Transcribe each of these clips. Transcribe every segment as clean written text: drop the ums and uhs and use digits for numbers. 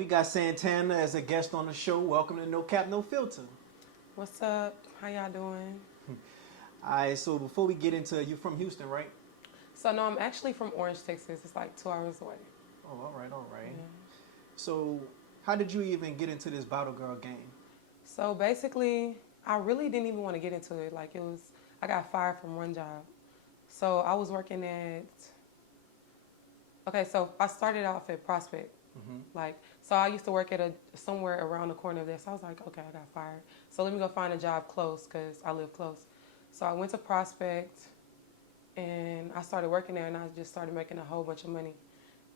we got Santana as a guest on the show. Welcome to No Cap, No Filter. What's up? How y'all doing? All right, so before we get into, you from Houston, right? So no, I'm actually from Orange, Texas. It's like 2 hours away. Oh, all right, all right. Yeah. So how did you even get into this Bottle Girl game? So basically, I really didn't even want to get into it. Like I got fired from one job. So I was working so I started off at Prospect. So I used to work at somewhere around the corner of there. So I was like, okay, I got fired. So let me go find a job close because I live close. So I went to Prospect and I started working there and I just started making a whole bunch of money.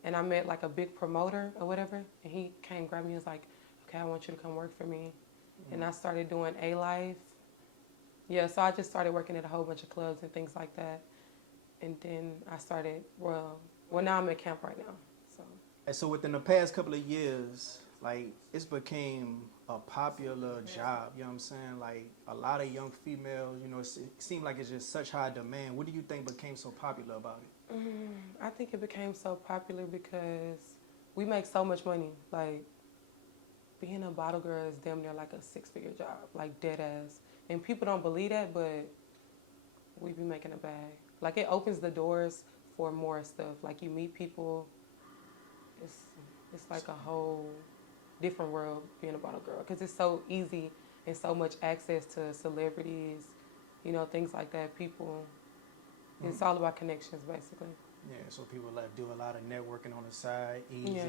And I met like a big promoter or whatever. And he came grab me and was like, okay, I want you to come work for me. And I started doing A-Life. Yeah, so I just started working at a whole bunch of clubs and things like that. And then I started, well now I'm at camp right now. And so within the past couple of years, like it's became a popular job, you know what I'm saying? Like a lot of young females, you know, it seemed like it's just such high demand. What do you think became so popular about it? I think it became so popular because we make so much money. Like being a bottle girl is damn near like a 6-figure job, like dead ass. And people don't believe that, but we be making a bag. Like it opens the doors for more stuff. Like you meet people. It's like a whole different world being a bottle girl because it's so easy and so much access to celebrities, you know, things like that. People, it's all about connections basically. Yeah, so people like do a lot of networking on the side, easy, Yeah.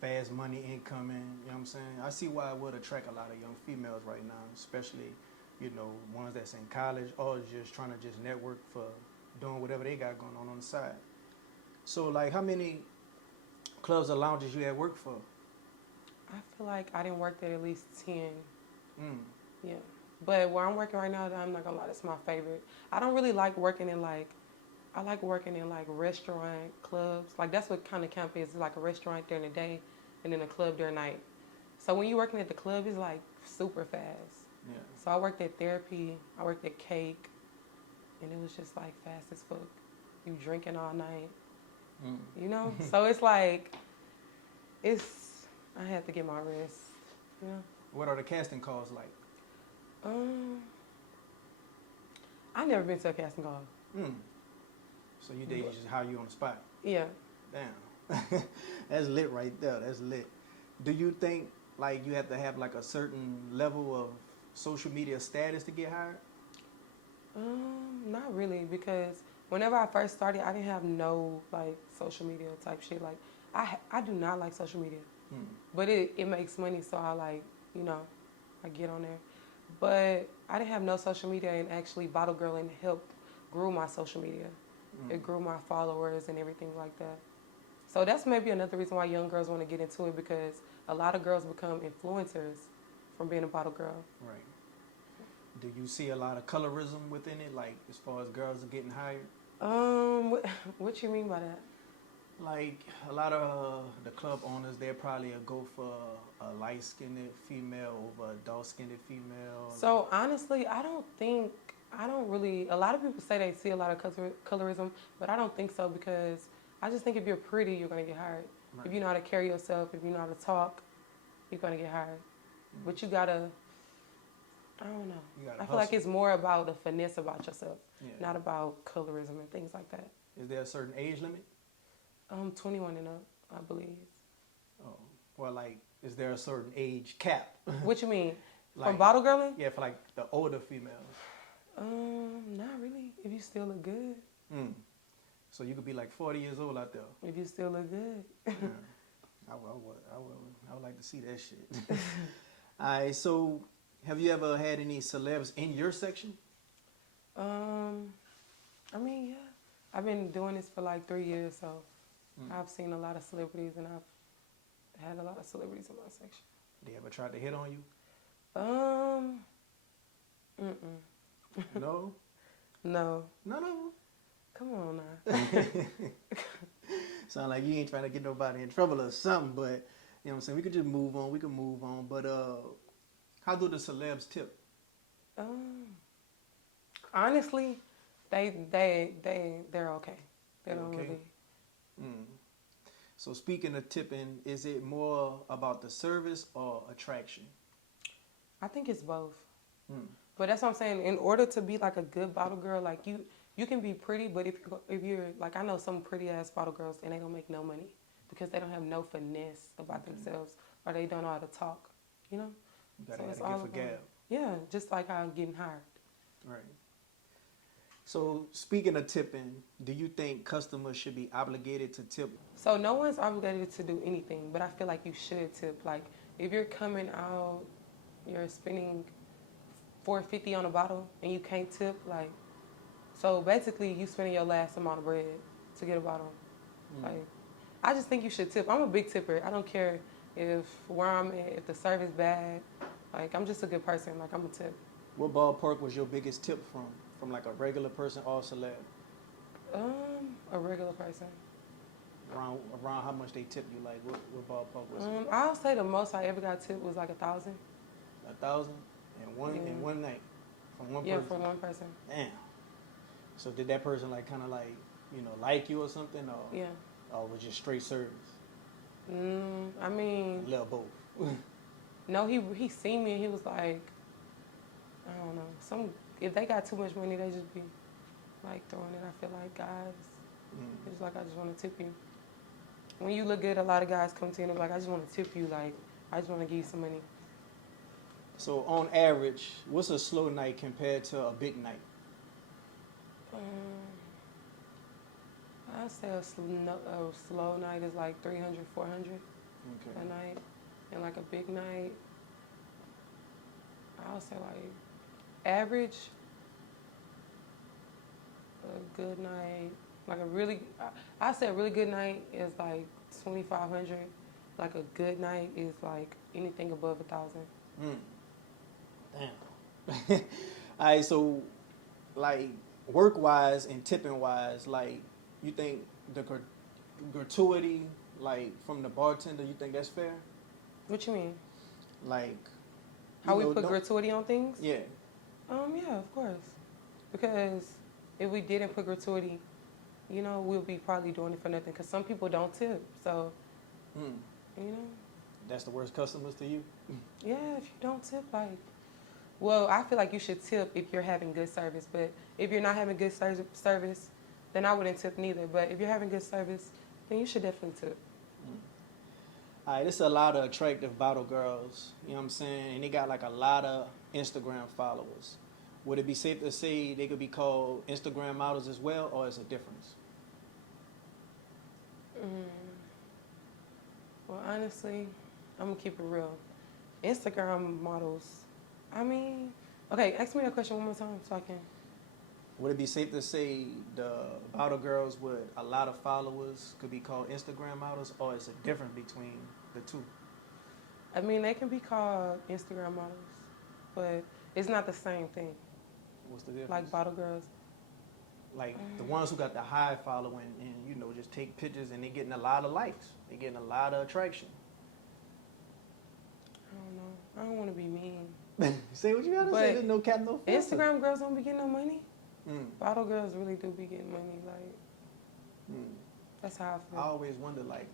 fast money incoming, you know what I'm saying? I see why it would attract a lot of young females right now, especially, you know, ones that's in college or just trying to just network for doing whatever they got going on the side. So like how many clubs or lounges you had worked for? I feel like I didn't work there at least 10. Mm. Yeah. But where I'm working right now, I'm not gonna lie, that's my favorite. I don't really like working in I like working in like restaurant clubs. Like that's what kind of camp is. It's like a restaurant during the day and then a club during night. So when you're working at the club, it's like super fast. Yeah. So I worked at Therapy, I worked at Cake, and it was just like fast as fuck. You drinking all night, you know? So it's like, I had to get my rest, you know? What are the casting calls like? I never been to a casting call. So they just hire you on the spot? Yeah. Damn. That's lit right there. That's lit. Do you think like you have to have like a certain level of social media status to get hired? Not really, because whenever I first started, I didn't have no like social media type shit. Like I do not like social media, but it makes money, so I like, you know, I get on there. But I didn't have no social media, and actually Bottle Girling helped grew my social media. It grew my followers and everything like that. So that's maybe another reason why young girls want to get into it, because a lot of girls become influencers from being a bottle girl. Right. Do you see a lot of colorism within it, like as far as girls are getting hired? What you mean by that? Like a lot of the club owners, they'll probably go for a light-skinned female over a dark-skinned female. So honestly, I don't really, a lot of people say they see a lot of colorism, but I don't think so, because I just think if you're pretty, you're going to get hired. Right. If you know how to carry yourself, if you know how to talk, you're going to get hired. But you got to, I don't know. I feel like it's more about the finesse about yourself, not about colorism and things like that. Is there a certain age limit? 21 and up, I believe. Oh, well, like, is there a certain age cap? What you mean? Like, from bottle girling? Yeah, for like the older females. Not really. If you still look good. So you could be like 40 years old out there. If you still look good. Yeah. I would like to see that shit. All right, so have you ever had any celebs in your section? I mean, yeah. I've been doing this for like 3 years, so I've seen a lot of celebrities, and I've had a lot of celebrities in my section. They ever tried to hit on you? No? No. No. Come on now. Sound like you ain't trying to get nobody in trouble or something, but you know what I'm saying? We could just move on. We can move on. But how do the celebs tip? Honestly, they're okay. They don't okay? really. So speaking of tipping, is it more about the service or attraction? I think it's both. Mm. But that's what I'm saying. In order to be like a good bottle girl, like you can be pretty, but if you're like, I know some pretty ass bottle girls and they don't make no money because they don't have no finesse about themselves, or they don't know how to talk. You know. You gotta So have it's a all gift for about, gab. yeah, just like how I'm getting hired. Right. So speaking of tipping, do you think customers should be obligated to tip? So no one's obligated to do anything, but I feel like you should tip. Like if you're coming out, you're spending $4.50 on a bottle and you can't tip, like, so basically you spending your last amount of bread to get a bottle. Like, I just think you should tip. I'm a big tipper. I don't care if where I'm at, if the service bad. Like, I'm just a good person. Like, I'm a tip. What ballpark was your biggest tip from? From like a regular person or celeb? A regular person. Around how much they tip you? Like what ballpark was it? I'll say the most I ever got tipped was like 1,000. 1,000 in one night from one Yeah, person. for one person. Damn. So did that person like kind of like like you or something, or Yeah. or was just straight service? I mean, A little both. no, he seen me and he was like, I don't know, if they got too much money, they just be like throwing it. I feel like guys, it's like, I just want to tip you. When you look good, a lot of guys come to you and they're like, I just want to tip you. Like, I just want to give you some money. So on average, what's a slow night compared to a big night? I'd say a slow night is like 300, 400 Okay. a night. And like a big night, I would say like average, a good night, like I say a really good night is like 2,500. Like a good night is like anything above 1,000. Damn. All right, so like work wise and tipping wise, like you think the gratuity, like from the bartender, you think that's fair? What you mean? Like How we put gratuity on things? Yeah. Yeah, of course. Because if we didn't put gratuity, we'll be probably doing it for nothing. Because some people don't tip, so you know. That's the worst customers to you? Yeah, if you don't tip, like, well, I feel like you should tip if you're having good service. But if you're not having good service, then I wouldn't tip neither. But if you're having good service, then you should definitely tip. All right, there's a lot of attractive bottle girls, you know what I'm saying? And they got like a lot of Instagram followers. Would it be safe to say they could be called Instagram models as well, or is it a difference? Well, honestly, I'm going to keep it real. Instagram models, I mean, okay, ask me that question one more time so I can. Would it be safe to say the bottle girls with a lot of followers could be called Instagram models, or is it different between the two? I mean, they can be called Instagram models, but it's not the same thing. What's the difference? Like bottle girls. Like the ones who got the high following and just take pictures and they getting a lot of likes, they getting a lot of attraction. I don't know. I don't want to be mean. Say what you gotta But say. There's no cap, no filter. Instagram girls don't be getting no money. Mm. Bottle girls really do be getting money. Like, that's how I I feel. always wonder like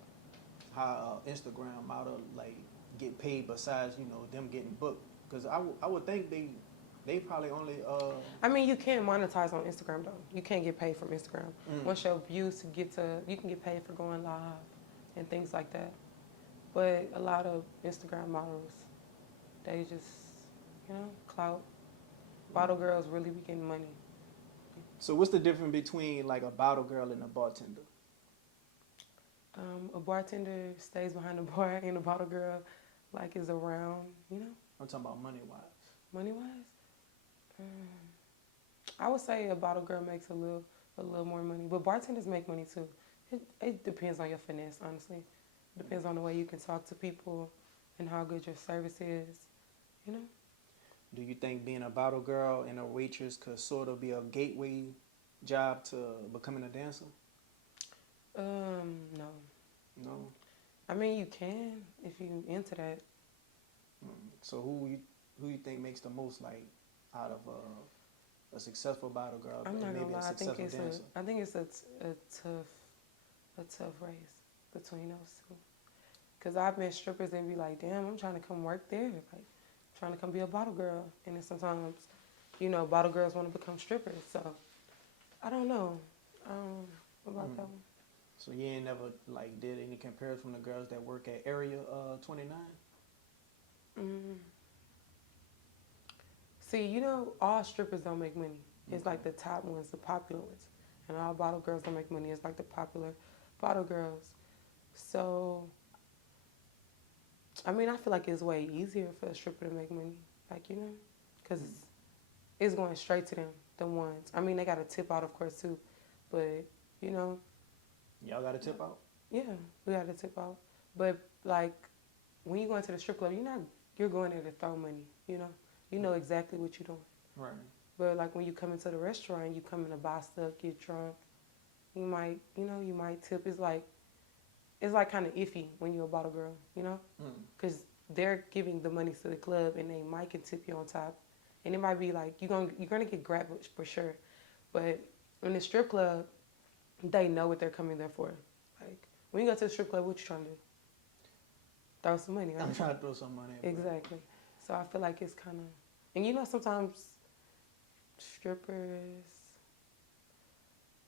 how Instagram model like get paid besides them getting booked, because I would think they probably only I mean, you can't monetize on Instagram though. You can't get paid from Instagram. Once your views you can get paid for going live and things like that. But a lot of Instagram models, they just, clout. Bottle girls really be getting money. So what's the difference between like a bottle girl and a bartender? A bartender stays behind the bar and a bottle girl like is around, I'm talking about money wise. money wise. I would say a bottle girl makes a little more money, but bartenders make money too. It depends on your finesse, honestly. It depends on the way you can talk to people and how good your service is, Do you think being a bottle girl and a waitress could sort of be a gateway job to becoming a dancer? No. No. I mean, you can if you into that. So who you think makes the most like out of a successful bottle girl I'm not and maybe gonna lie. a successful dancer? I think it's a tough race. between those two. Cause I've been strippers and be like, damn, I'm trying to come work there, like trying to come be a bottle girl. And then sometimes, bottle girls want to become strippers. So I don't know about that one. So you ain't never like did any comparison from the girls that work at Area 29? Mm. See, all strippers don't make money. It's like the top ones, the popular ones. And all bottle girls don't make money. It's like the popular bottle girls. So, I feel like it's way easier for a stripper to make money. Like, because it's going straight to them, the ones. They got a tip out, of course, too. But, Y'all got a tip out? yeah, we got a tip out. But, like, when you go into the strip club, you're going there to throw money, You know exactly what you're doing. Right. But like when you come into the restaurant, you come in to buy stuff, get drunk. You might tip. It's like kind of iffy when you're a bottle girl, because they're giving the money to the club and they might can tip you on top, and it might be like you're gonna get grabbed for sure. But in the strip club, they know what they're coming there for. Like when you go to the strip club, what you trying to do? Throw some money, right? I'm trying to throw some money. Exactly. So I feel like it's kind of, and sometimes strippers,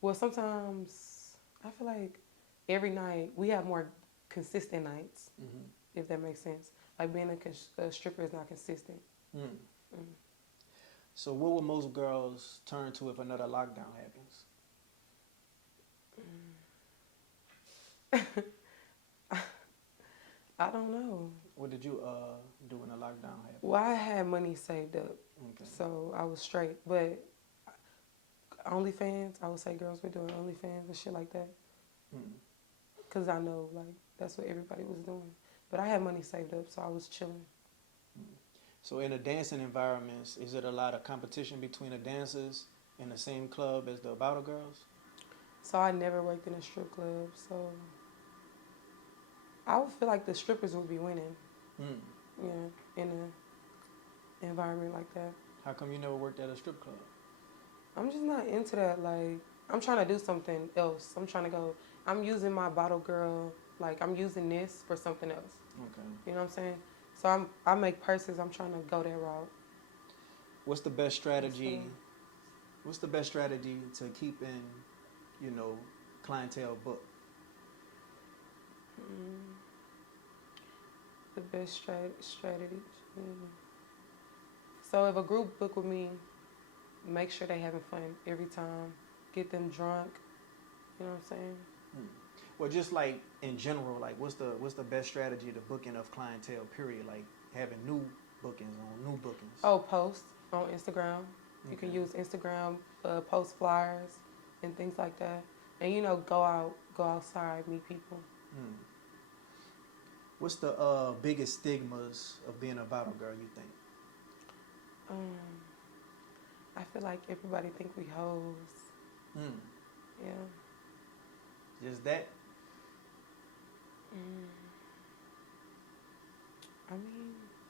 well, sometimes I feel like every night we have more consistent nights, if that makes sense. Like being a stripper is not consistent. So what will most girls turn to if another lockdown happens? I don't know. What did you do when the lockdown happened? Well, I had money saved up, so I was straight. But OnlyFans, I would say girls were doing OnlyFans and shit like that. Because I know, like, that's what everybody was doing. But I had money saved up, so I was chilling. So in the dancing environments, is it a lot of competition between the dancers in the same club as the bottle girls? So I never worked in a strip club, so I would feel like the strippers would be winning. In an environment like that. How come you never worked at a strip club? I'm just not into that. Like, I'm trying to do something else. I'm using my bottle girl, like, I'm using this for something else. Okay. You know what I'm saying? So I make purses. I'm trying to go that route. What's the best strategy? What's the best strategy to keeping, clientele booked? The best strategy. So if a group book with me, make sure they having fun every time. Get them drunk. You know what I'm saying? Well, just like in general, like what's the best strategy to booking of clientele? Period. Like having new bookings on new bookings. Oh, post on Instagram. You can use Instagram, post flyers and things like that. And go outside, meet people. What's the biggest stigmas of being a bottle girl, you think? I feel like everybody think we hoes. Yeah. Just that?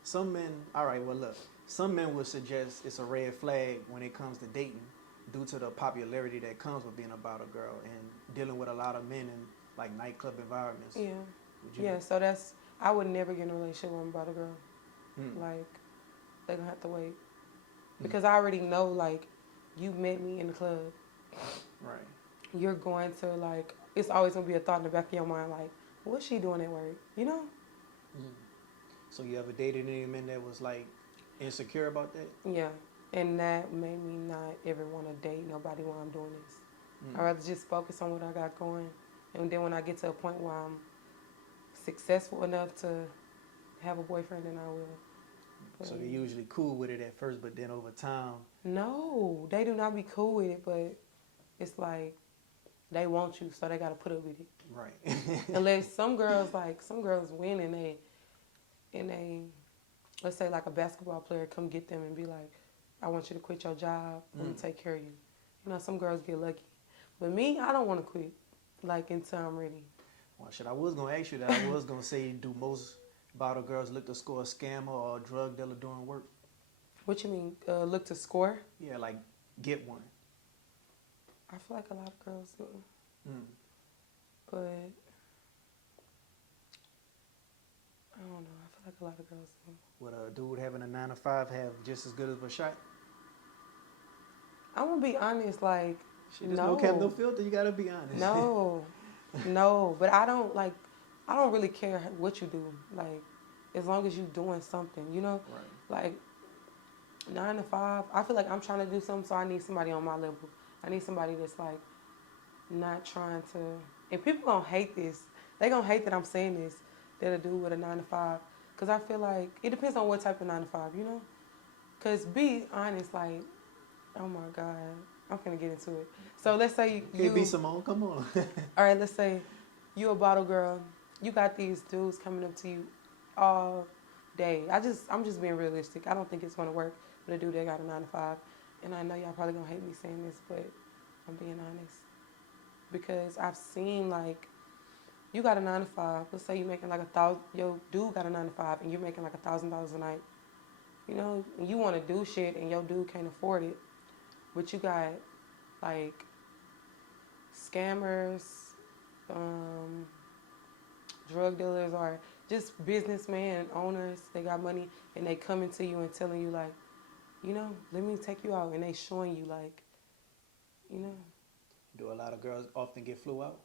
Some men, all right, well, look. Some men would suggest it's a red flag when it comes to dating due to the popularity that comes with being a bottle girl and dealing with a lot of men in, like, nightclub environments. Yeah. Yeah, so I would never get in a relationship with a bottle girl. Like, they're going to have to wait. Because I already know, like, you met me in the club. Right. You're going to, like, it's always going to be a thought in the back of your mind, like, what's she doing at work? You know? So you ever dated any men that was, like, insecure about that? Yeah. And that made me not ever want to date nobody while I'm doing this. I'd rather just focus on what I got going. And then when I get to a point where I'm successful enough to have a boyfriend, then I will. But so they're usually cool with it at first, but then over time... No, they do not be cool with it, but it's like they want you, so they got to put up with it. Right. Unless some girls win and they, let's say like a basketball player come get them and be like, I want you to quit your job. Let me take care of you. Some girls get lucky. But me, I don't want to quit, like, until I'm ready. Well, shit, I was going to ask you that. I was going to say, do most bottle girls look to score a scammer or a drug dealer doing work? What you mean, look to score? Yeah, like, get one. I feel like a lot of girls do. But feel like a lot of girls do. Would a dude having a 9 to 5 have just as good of a shot? I'm gonna be honest, like, Shit, there's no cap, no no, filter. You gotta be honest. no, no. But I don't really care what you do. Like, as long as you doing something, you know. Right. Like 9 to 5, I feel like I'm trying to do something, so I need somebody on my level. I need somebody that's like not trying to. And people gonna hate this. They gonna hate that I'm saying this. That'll do with a 9 to 5, cause I feel like it depends on what type of 9 to 5, you know. Cause be honest, like, oh my God, I'm gonna get into it. So let's say you. KB Simone, come on. All right, let's say you a bottle girl. You got these dudes coming up to you all day. I'm just being realistic. I don't think it's gonna work with a dude that got a 9 to 5. And I know y'all probably gonna hate me saying this, but I'm being honest because I've seen like you got a 9 to 5. Let's say you making like $1,000. Your dude got a 9 to 5, and you're making like $1,000 a night. You know, and you want to do shit, and your dude can't afford it, but you got like scammers, drug dealers, or just businessmen owners. They got money, and they coming to you and telling you like, you know, let me take you out, and they showing you like, you know. Do a lot of girls often get flew out?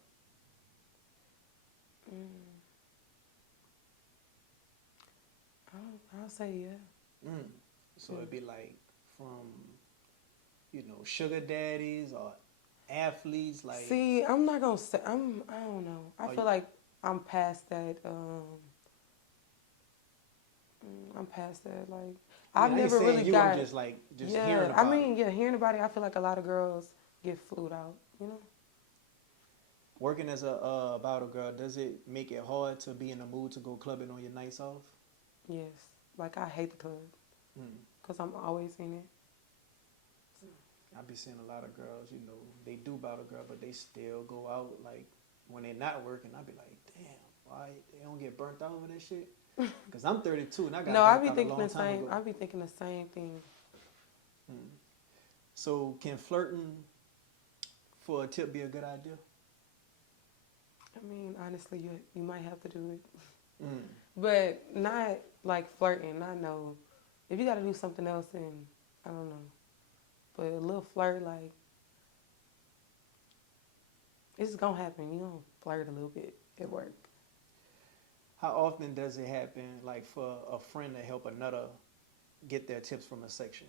I'll say yeah. So it'd be like from, sugar daddies or athletes, like. See, I'm not gonna say I don't know. I feel like I'm past that. I'm past that. Like I've never really you got. Just yeah, hearing about hearing about it. I feel like a lot of girls get flued out. You know. Working as a bottle girl, does it make it hard to be in the mood to go clubbing on your nights off? Yes. Like I hate the club because I'm always in it. I be seeing a lot of girls, they do bottle girl, but they still go out. Like when they're not working, I be like, damn, why they don't get burnt out over that shit? Because I'm 32 and I got no, I burnt be out thinking a long the time same. ago. I be thinking the same thing. So can flirting for a tip be a good idea? I mean, honestly, you might have to do it, but not like flirting. I know if you got to do something else, then I don't know. But a little flirt, like it's gonna happen. You gonna flirt a little bit at work. How often does it happen, like for a friend to help another get their tips from a section?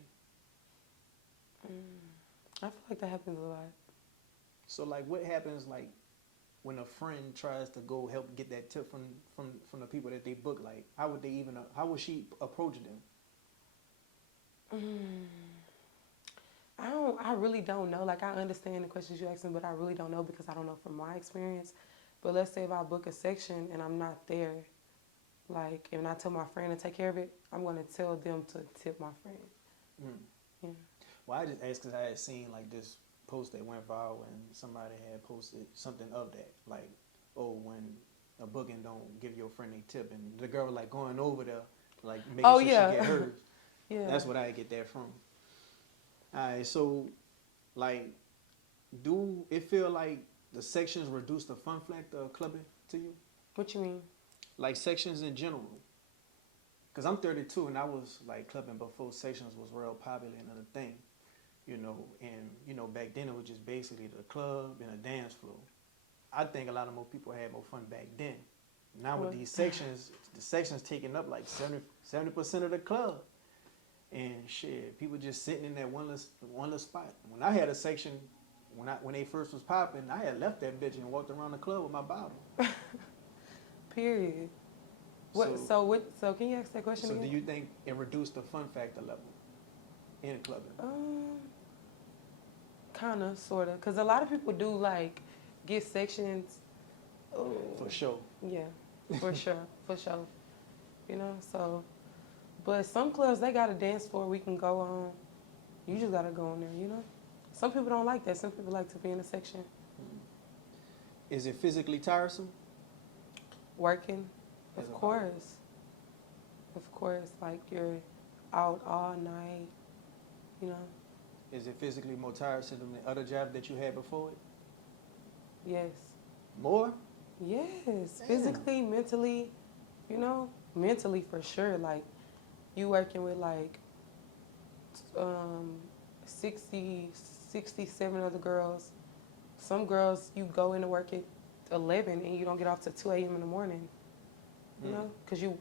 I feel like that happens a lot. So like, what happens like when a friend tries to go help get that tip from the people that they book? Like, how would she approach them? I really don't know. Like I understand the questions you asking, but I really don't know because I don't know from my experience. But let's say if I book a section and I'm not there, like and I tell my friend to take care of it, I'm gonna tell them to tip my friend. Yeah. Well, I just asked because I had seen like this post that went viral and somebody had posted something of that, like, oh, when a booking don't give your friend a tip, and the girl was like going over there, like making sure she get hers. Yeah. That's what I get that from. All right, so like, do it feel like the sections reduce the fun factor of clubbing to you? What you mean? Like sections in general. Because I'm 32 and I was like clubbing before sections was real popular and a thing. And back then it was just basically the club and a dance floor. I think a lot of more people had more fun back then. Now with these sections, the sections taking up like 70% of the club. And shit, people just sitting in that one little spot. When I had a section, when they first was popping, I had left that bitch and walked around the club with my bottle. Period. So can you ask that question again? So do you think it reduced the fun factor level in clubbing? Kinda, sorta, cause a lot of people do like get sections. For sure. Yeah, for sure. So, but some clubs they got a dance floor we can go on. You just gotta go on there. Some people don't like that. Some people like to be in a section. Is it physically tiresome? Working, of course. Like you're out all night. Is it physically more tiresome than the other job that you had before it? Yes. More? Yes. Damn. Physically, mentally, mentally for sure. Like you working with like um 60, 67 other girls. Some girls you go into work at 11 and you don't get off till 2 a.m. in the morning. You know, because you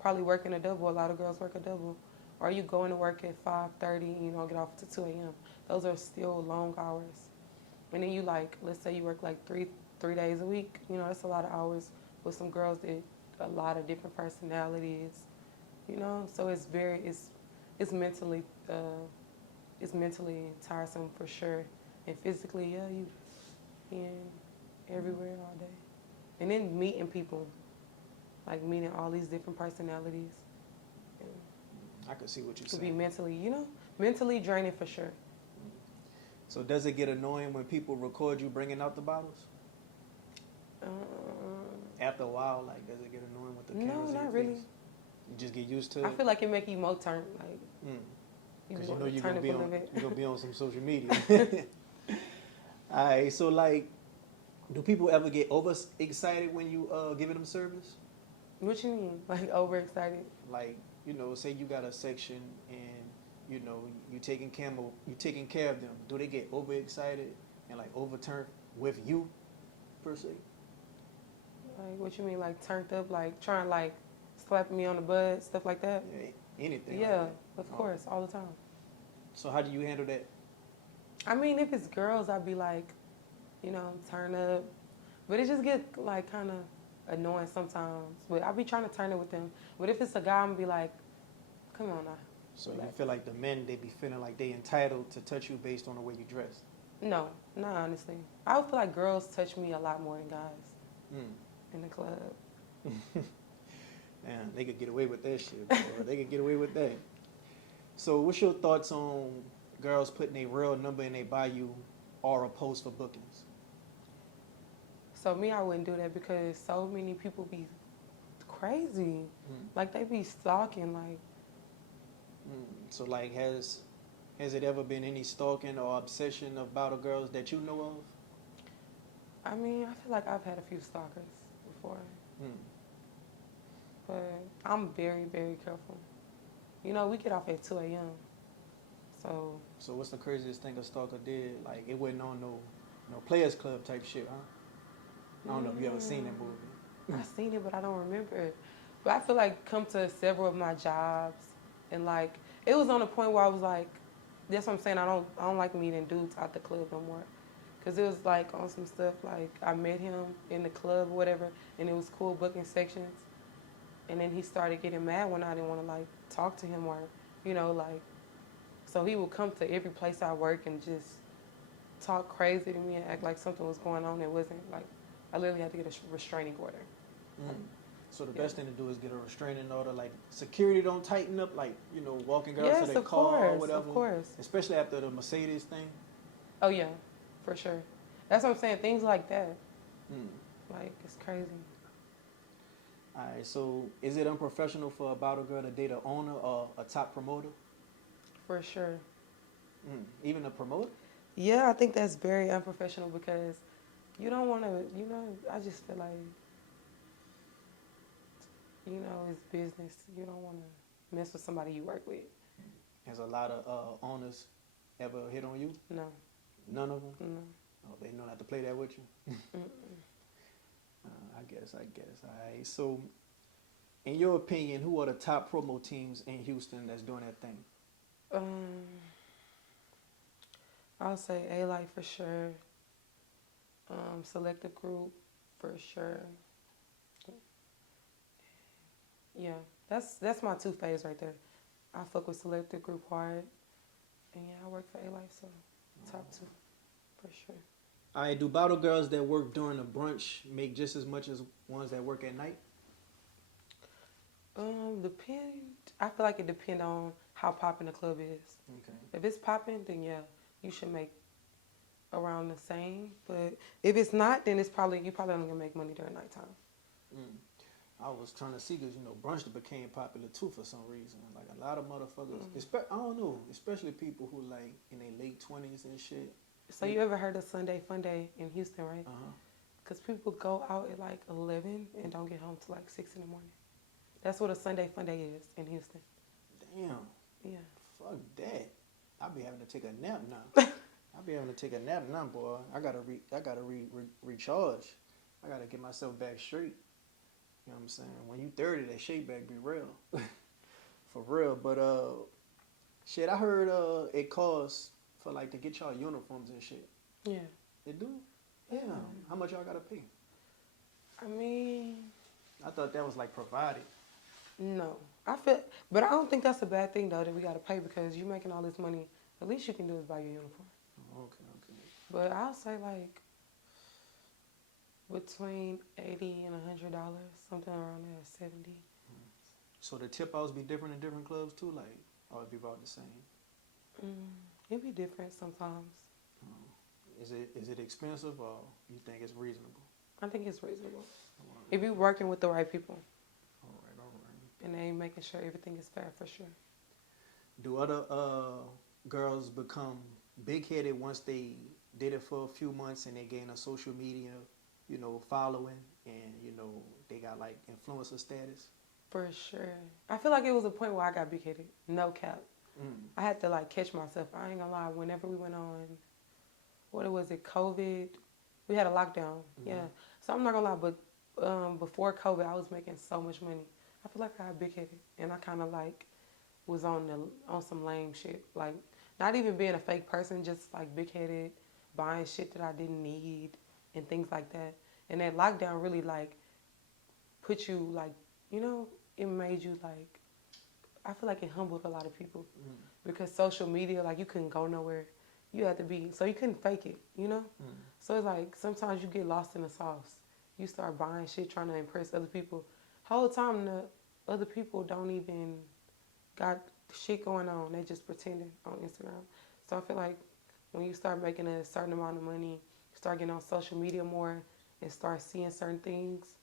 probably working a double. A lot of girls work a double. Or you going to work at 5:30 and you don't get off till 2 a.m. Those are still long hours. And then you like, let's say you work like three days a week. You know, that's a lot of hours with some girls that a lot of different personalities. You know, so it's it's mentally it's mentally tiresome for sure. And physically, yeah, you being everywhere all day. And then meeting people, like meeting all these different personalities. And I can see what you're it could be saying. mentally, you know, mentally draining for sure. So does it get annoying when people record you bringing out the bottles? Um, After a while, like, does it get annoying with the No, cameras in not your really. face? You just get used to it? I feel like it make you more turn, like, Because you you know want to you're turn gonna up be a little on bit. you're gonna be on some social media. All right, so like, do people ever get overexcited when you giving them service? What you mean? Like overexcited? Like, you know, say you got a section and you know you taking care of them. Do they get overexcited and like overturned with you per se? Like what you mean? Like turned up? Like trying like slapping me on the butt, stuff like that? Yeah, anything? Yeah, Like that? of Oh. course, all the time. So how do you handle that? I mean, if it's girls, I'd be like, you know, turn up. But it just get like kind of annoying sometimes. But I be trying to turn it with them. But if it's a guy, I'm gonna be like, come on now. So you Relax. feel like the men, they be feeling like they entitled to touch you based on the way you dress? No, not honestly. I would feel like girls touch me a lot more than guys in the club. Man, they could get away with that shit, bro. They could get away with that. So what's your thoughts on girls putting a real number in their bio or a post for bookings? So me, I wouldn't do that because so many people be crazy. Like they be stalking. Like So like, has it ever been any stalking or obsession about a girls that you know of? I mean, I feel like I've had a few stalkers before, but I'm very, very careful. You know, we get off at 2 a.m. So So what's the craziest thing a stalker did? Like, it wasn't on no Players Club type shit, huh? I don't know if you ever seen that movie. I've seen it, but I don't remember it. But I feel like come to several of my jobs, and like it was on a point where I was like, that's what I'm saying. I don't like meeting dudes out the club no more, cause it was like on some stuff like I met him in the club or whatever, and it was cool booking sections, and then he started getting mad when I didn't want to like talk to him or, you know, like, so he would come to every place I work and just talk crazy to me and act like something was going on that wasn't. Like I literally had to get a restraining order. So the best thing to do is get a restraining order. Like, security don't tighten up, like, you know, walking girls Yes, to their of car or course, whatever. of course. Especially after the Mercedes thing. Oh yeah, for sure. That's what I'm saying. Things like that, like it's crazy. All right, so is it unprofessional for a bottle girl to date an owner or a top promoter? For sure. Even a promoter? Yeah, I think that's very unprofessional because you don't want to. You know, I just feel like, you know, it's business. You don't want to mess with somebody you work with. Has a lot of owners ever hit on you? No. None of them? No. Oh, they know not to play that with you? I guess. All right. So, in your opinion, who are the top promo teams in Houston that's doing that thing? I'll say A-Life for sure. Selective Group for sure. Yeah, that's my two faves right there. I fuck with Selective Group hard, and yeah, I work for A-Life, so top two for sure. All right. Do bottle girls that work during the brunch make just as much as ones that work at night? Depend. I feel like it depends on how popping the club is. Okay. If it's popping, then yeah, you should make around the same. But if it's not, then you probably only gonna make money during nighttime. I was trying to see because, you know, brunch became popular too for some reason. Like, a lot of motherfuckers, I don't know, especially people who like in their late 20s and shit. So you ever heard of Sunday Fun Day in Houston, right? Uh-huh. Because people go out at like 11 and don't get home till like 6 in the morning. That's what a Sunday fun day is in Houston. Damn. Yeah. Fuck that. I be having to take a nap now. I be having to take a nap now, boy. I gotta recharge. I gotta get myself back straight. You know what I'm saying? When you 30, that shape back be real. For real. But shit, I heard it costs for like to get y'all uniforms and shit. Yeah. It do? Yeah. How much y'all gotta pay? I mean, I thought that was like provided. no. But I don't think that's a bad thing though that we gotta pay because you're making all this money. The least you can do is buy your uniform. Okay. But I'll say like between $80 and $100, something around there, 70. So the tip outs be different in different clubs too, like, or it be about the same? It'd be different sometimes. Is it expensive or you think it's reasonable? I think it's reasonable. All If you're working with the right people right. and they making sure everything is fair for sure. Do other girls become big headed once they did it for a few months and they gain a social media, following, and they got like influencer status? For sure. I feel like it was a point where I got big headed. No cap. I had to like catch myself. I ain't gonna lie. Whenever we went on, what was it, COVID? We had a lockdown. Yeah. So I'm not gonna lie, but before COVID, I was making so much money. I feel like I got big headed, and I kind of like was on some lame shit. Like not even being a fake person, just like big headed, buying shit that I didn't need and things like that. And that lockdown really like put you like, it made you like, I feel like it humbled a lot of people because social media, like you couldn't go nowhere. You had to be, so you couldn't fake it, So it's like sometimes you get lost in the sauce. You start buying shit trying to impress other people. Whole time the other people don't even got shit going on. They just pretending on Instagram. So I feel like when you start making a certain amount of money, start getting on social media more and start seeing certain things,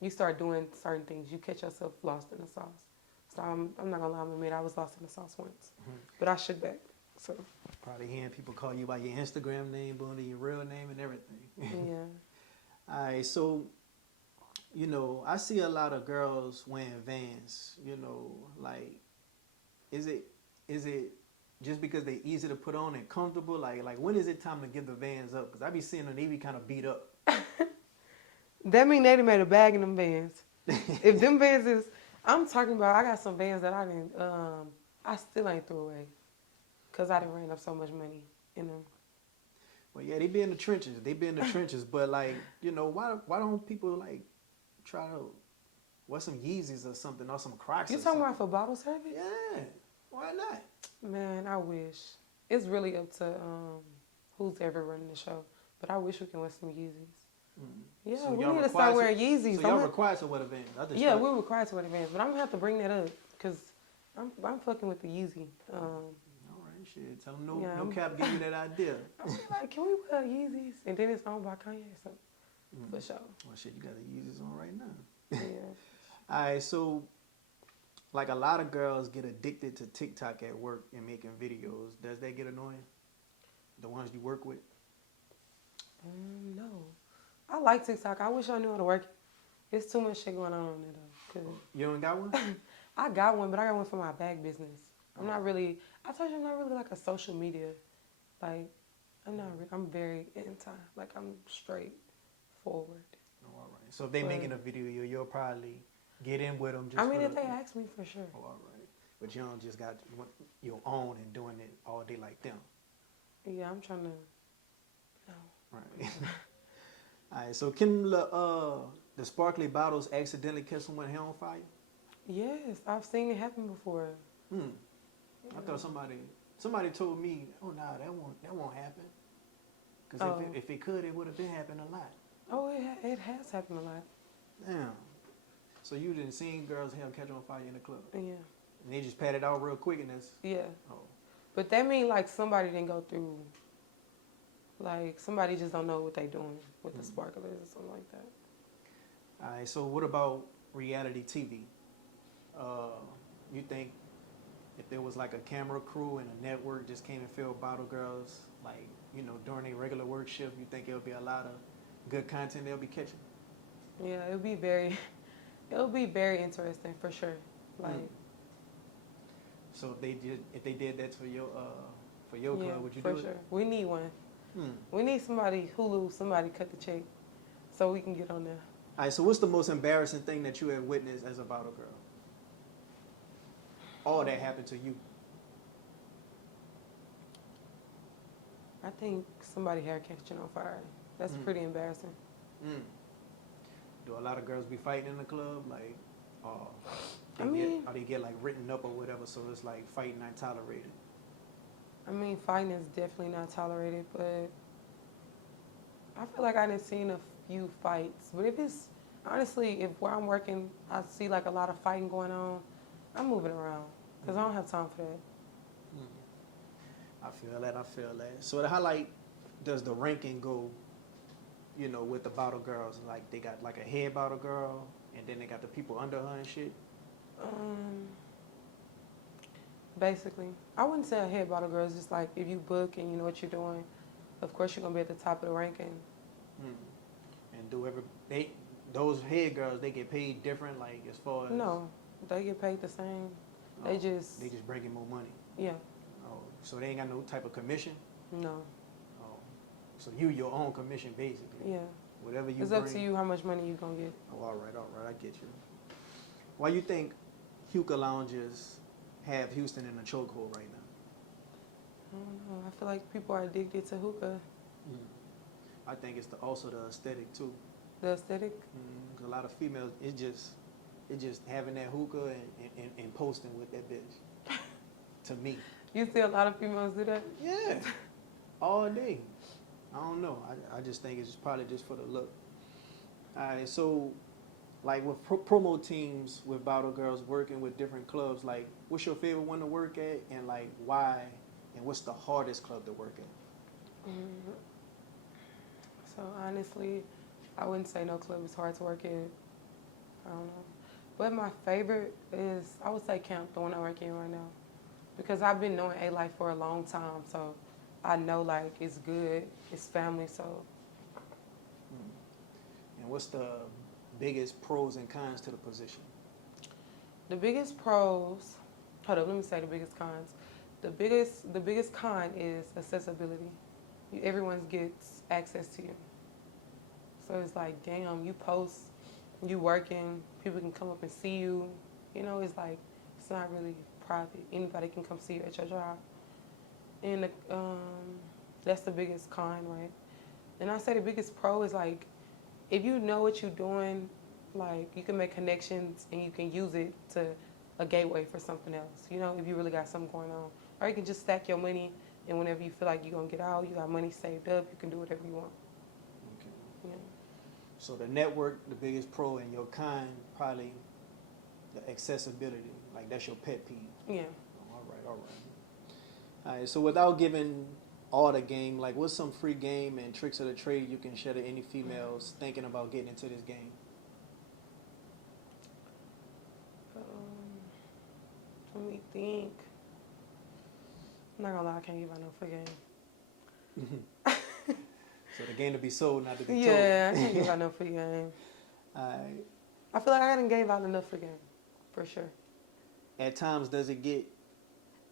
you start doing certain things. You catch yourself lost in the sauce. So I'm not gonna lie, I'm admit I was lost in the sauce once, but I shook back. So Probably hearing people call you by your Instagram name, but under your real name and everything. yeah, All right, so I see a lot of girls wearing Vans. Like, is it just because they're easy to put on and comfortable? Like when is it time to give the Vans up? Because I be seeing them, they be kind of beat up. that mean they done made a bag in them Vans. If them Vans is, I'm talking about, I got some Vans that I didn't, I still ain't threw away, cause I done ran up so much money in them. Well, yeah, they be in the trenches. But like, why don't people like try to wear some Yeezys or something or some Crocs? You or talking something? about for bottle service? Yeah, why not? Man, I wish. It's really up to who's ever running the show, but I wish we can wear some Yeezys. Yeah, So we y'all need to start required wearing Yeezys. So y'all required to wear the Vans? Yeah, we're required to wear the Vans, but I'm gonna have to bring that up because I'm fucking with the Yeezy. All right, shit. Tell them Yeah, no cap gave you that idea. I'm like, can we wear Yeezys? And then it's owned by Kanye, so for sure. Well, shit, you got the Yeezys on right now. Yeah. All right, so like a lot of girls get addicted to TikTok at work and making videos. Does that get annoying? The ones you work with? No. I like TikTok. I wish I knew how to work it. It's too much shit going on there though. Cause You don't got one? I got one, but I got one for my bag business. I'm not really, I told you I'm not really like a social media. Like, I'm very anti. Like, I'm straight forward. Oh, all right. So if they making a video, you'll probably get in with them. Just I mean, if they ask me, for sure. Oh, all right. But you don't just got your own and doing it all day like them. Yeah, I'm trying to, no. Right. All right. So can the sparkly bottles accidentally catch someone's hair on fire? Yes, I've seen it happen before. I thought somebody told me, oh no, that won't happen. Because if it could, it would have been happening a lot. Oh, it has happened a lot. Damn. So you didn't see girls' hair catch on fire in the club? Yeah. And they just pat it out real quick and that's... Yeah. Oh. But that means like somebody didn't go through, like somebody just don't know what they doing with the sparklers or something like that. All right, so what about reality TV? You think if there was like a camera crew and a network just came and filled bottle girls, like, during a regular work shift, you think it would be a lot of good content they'll be catching? Yeah, it would be very, It'll be very interesting for sure. Like, So if they did that for your yeah, club, would you for do sure. it? We need one. Hmm. We need somebody somebody cut the check, so we can get on there. All right. So what's the most embarrassing thing that you have witnessed as a bottle girl? All that happened to you. I think somebody hair catching on fire. That's pretty embarrassing. Mm. Do a lot of girls be fighting in the club? Like, or they get like written up or whatever, so it's like fighting not tolerated. I mean, fighting is definitely not tolerated, but I feel like I done seen a few fights. But if it's, honestly, if where I'm working, I see like a lot of fighting going on, I'm moving around because I don't have time for that. I feel that. I feel that. So how like does the ranking go? You know, with the bottle girls, like they got like a head bottle girl, and then they got the people under her and shit. Basically, I wouldn't say a head bottle girl. It's just like if you book and you know what you're doing, of course you're gonna be at the top of the ranking. And those head girls, they get paid different, like as far as No, they get paid the same. They just bringing more money. yeah, Oh, so they ain't got no type of commission. no, Oh, so you your own commission basically. yeah. Whatever you It's bring. up to you how much money you gonna get. Oh, all right, I get you. Why you think hookah lounges have Houston in a chokehold right now? I don't know. I feel like people are addicted to hookah. I think it's also the aesthetic too. The aesthetic. 'Cause a lot of females, it's just having that hookah and posting with that bitch. To me, You see a lot of females do that. yeah, all day. I don't know. I just think it's probably just for the look. All right, so like with promo teams with bottle girls working with different clubs, like what's your favorite one to work at, and like why, and what's the hardest club to work at? So honestly, I wouldn't say no club is hard to work at. I don't know. But my favorite is, I would say Camp, the one I work in right now. Because I've been knowing A-Life for a long time, so I know like it's good, it's family, so. And what's the biggest pros and cons to the position? The biggest pros, hold up, let me say the biggest cons. The biggest con is accessibility. Everyone gets access to you. So it's like, damn, you post, you working, people can come up and see you. You know, it's like, it's not really private. Anybody can come see you at your job. And that's the biggest con, right? And I say the biggest pro is like, if you know what you're doing, like you can make connections and you can use it to a gateway for something else. You know, if you really got something going on. Or you can just stack your money, and whenever you feel like you're going to get out, you got money saved up, you can do whatever you want. Okay. Yeah. So the network, the biggest pro, and your con, probably the accessibility. Like that's your pet peeve. Yeah. Oh, all right. All right. So without giving all the game, like what's some free game and tricks of the trade you can share to any females thinking about getting into this game? Let me think. I'm not gonna lie, I can't give out no free game. So the game to be sold, not to be told. Yeah, I can't give out no free game. All right. I feel like I done gave out enough free game, for sure. At times, does it get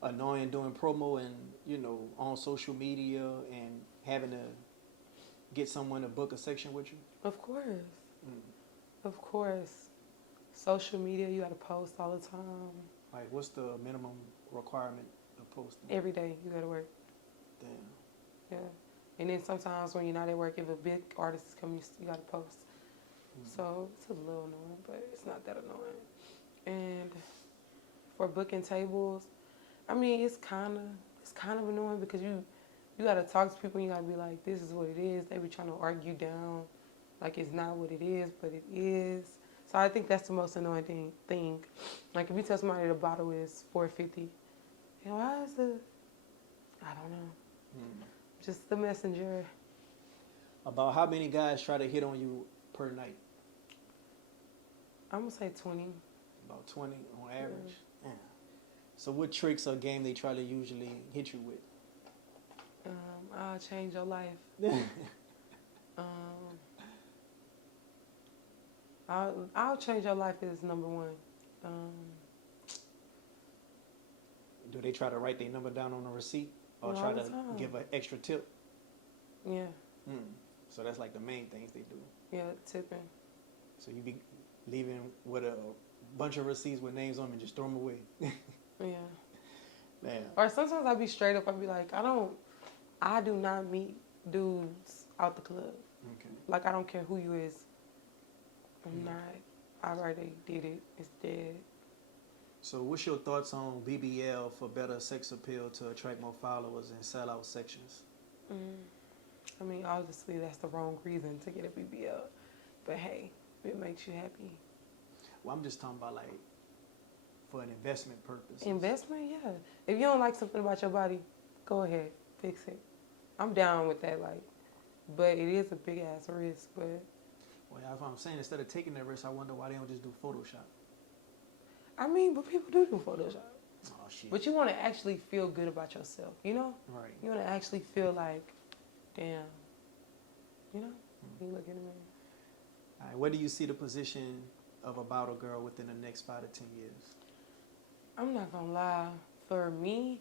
annoying doing promo and on social media and having to get someone to book a section with you? Of course. Of course. Social media, you gotta post all the time. Like, what's the minimum requirement of posting? Every day, you gotta work. Damn. Yeah. And then sometimes when you're not at work, if a big artist is coming, you gotta post. So it's a little annoying, but it's not that annoying. And for booking tables, I mean, it's kind of annoying because you gotta talk to people and you gotta be like, this is what it is. They be trying to argue down like it's not what it is, but it is. So I think that's the most annoying thing. Like if you tell somebody the bottle is $4.50, and why is I don't know. Just the messenger. About how many guys try to hit on you per night? I'm gonna say 20. About 20 on average. Yeah. So what tricks or game they try to usually hit you with? I'll change your life. I'll change your life is number one. Do they try to write their number down on a receipt or All try the to time. give an extra tip? Yeah, So that's like the main things they do. yeah, tipping. So you be leaving with a bunch of receipts with names on them and just throw them away. Yeah. Man. Or sometimes I be straight up. I be like, I do not meet dudes out the club. Okay. Like I don't care who you is. I'm not. I already did it. It's dead. So what's your thoughts on BBL for better sex appeal to attract more followers and sell out sections? I mean, obviously that's the wrong reason to get a BBL, but hey, if it makes you happy. Well, I'm just talking about like for an investment purpose. Investment, yeah. If you don't like something about your body, go ahead, fix it. I'm down with that, like, but it is a big ass risk. But Well, that's what I'm saying. Instead of taking that risk, I wonder why they don't just do Photoshop. I mean, but people do Photoshop. Oh shit. But you want to actually feel good about yourself, you know? Right. You want to actually feel like, damn, you know? You look in the mirror. All right. Where do you see the position of a bottle girl within the next 5 to 10 years? I'm not gonna lie. For me,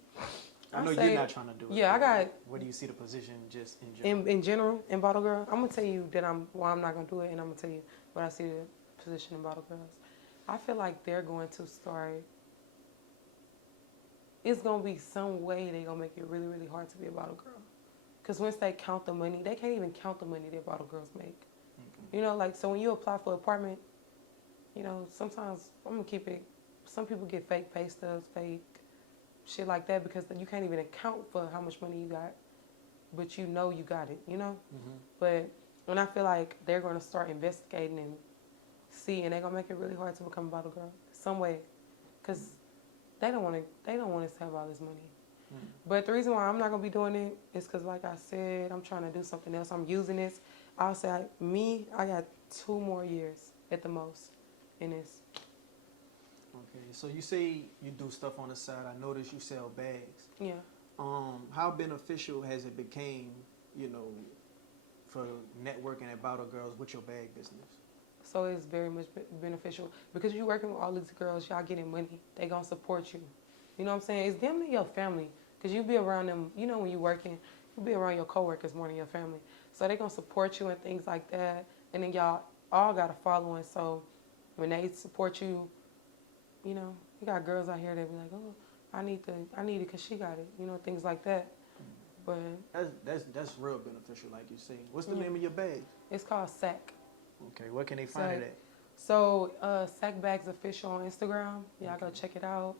I know say- you're not trying to do it. yeah, I but got- Where do you see the position just in general? in general, in Bottle Girl, I'm gonna tell you that I'm not gonna do it, and I'm gonna tell you what I see the position in Bottle Girls. I feel like they're going to start. It's gonna be some way they're gonna make it really, really hard to be a bottle girl. Cause once they count the money, they can't even count the money that bottle girls make. Okay. You know, like so when you apply for an apartment, you know, sometimes I'm gonna keep it. Some people get fake pay stubs, fake shit like that because you can't even account for how much money you got, but you know you got it. You know. Mm-hmm. But when I feel like they're going to start investigating and see, and they're going to make it really hard to become a bottle girl some way, because they don't want us to have all this money. Mm. But the reason why I'm not going to be doing it is because, like I said, I'm trying to do something else. I'm using this. I'll say I got 2 more years at the most in this. Okay. So you say you do stuff on the side. I noticed you sell bags. Yeah. How beneficial has it became, you know, for networking at Bottle Girls with your bag business? So it's very much beneficial because you're working with all these girls, y'all getting money. They gonna support you. You know what I'm saying? It's damn near your family because you be around them. You know when you're working, you be around your coworkers more than your family. So they gonna support you and things like that. And then y'all all got a following. So when they support you, you know, you got girls out here that be like, oh, I need it because she got it. You know, things like that. But That's real beneficial, like you say. What's the Yeah. name of your bag? it's called SAC. Okay, where can they find it at? So, Sack Bags Official on Instagram. Y'all go check it out.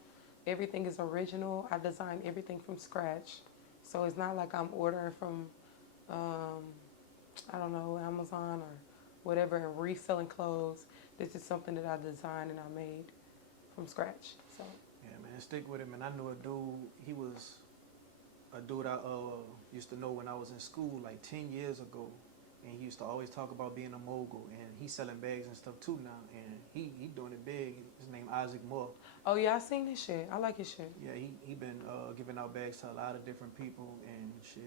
Everything is original. I designed everything from scratch. So it's not like I'm ordering from, I don't know, Amazon or whatever and reselling clothes. This is something that I designed and I made from scratch. So, Yeah, man, stick with it, man. I knew a dude. He was a dude I used to know when I was in school, like 10 years ago. And he used to always talk about being a mogul, and he's selling bags and stuff too now. And he doing it big. His name Isaac Moore. oh yeah, I seen this shit. I like his shit. Yeah, he been giving out bags to a lot of different people and shit.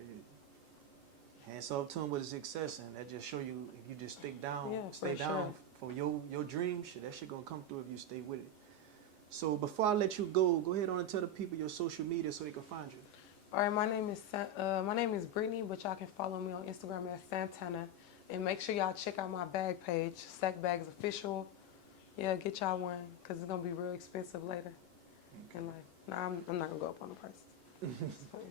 Hands off to him with his success, and that just show you if you just stick down, Yeah, stay for down for your dream, shit. That shit gonna come through if you stay with it. So before I let you go ahead on and tell the people your social media so they can find you. All right, my name is Brittany, but y'all can follow me on Instagram at Santana, and make sure y'all check out my bag page, Sack Bags Official. Yeah, get y'all one because it's gonna be real expensive later in life. Nah, I'm not gonna go up on the prices. Just playing.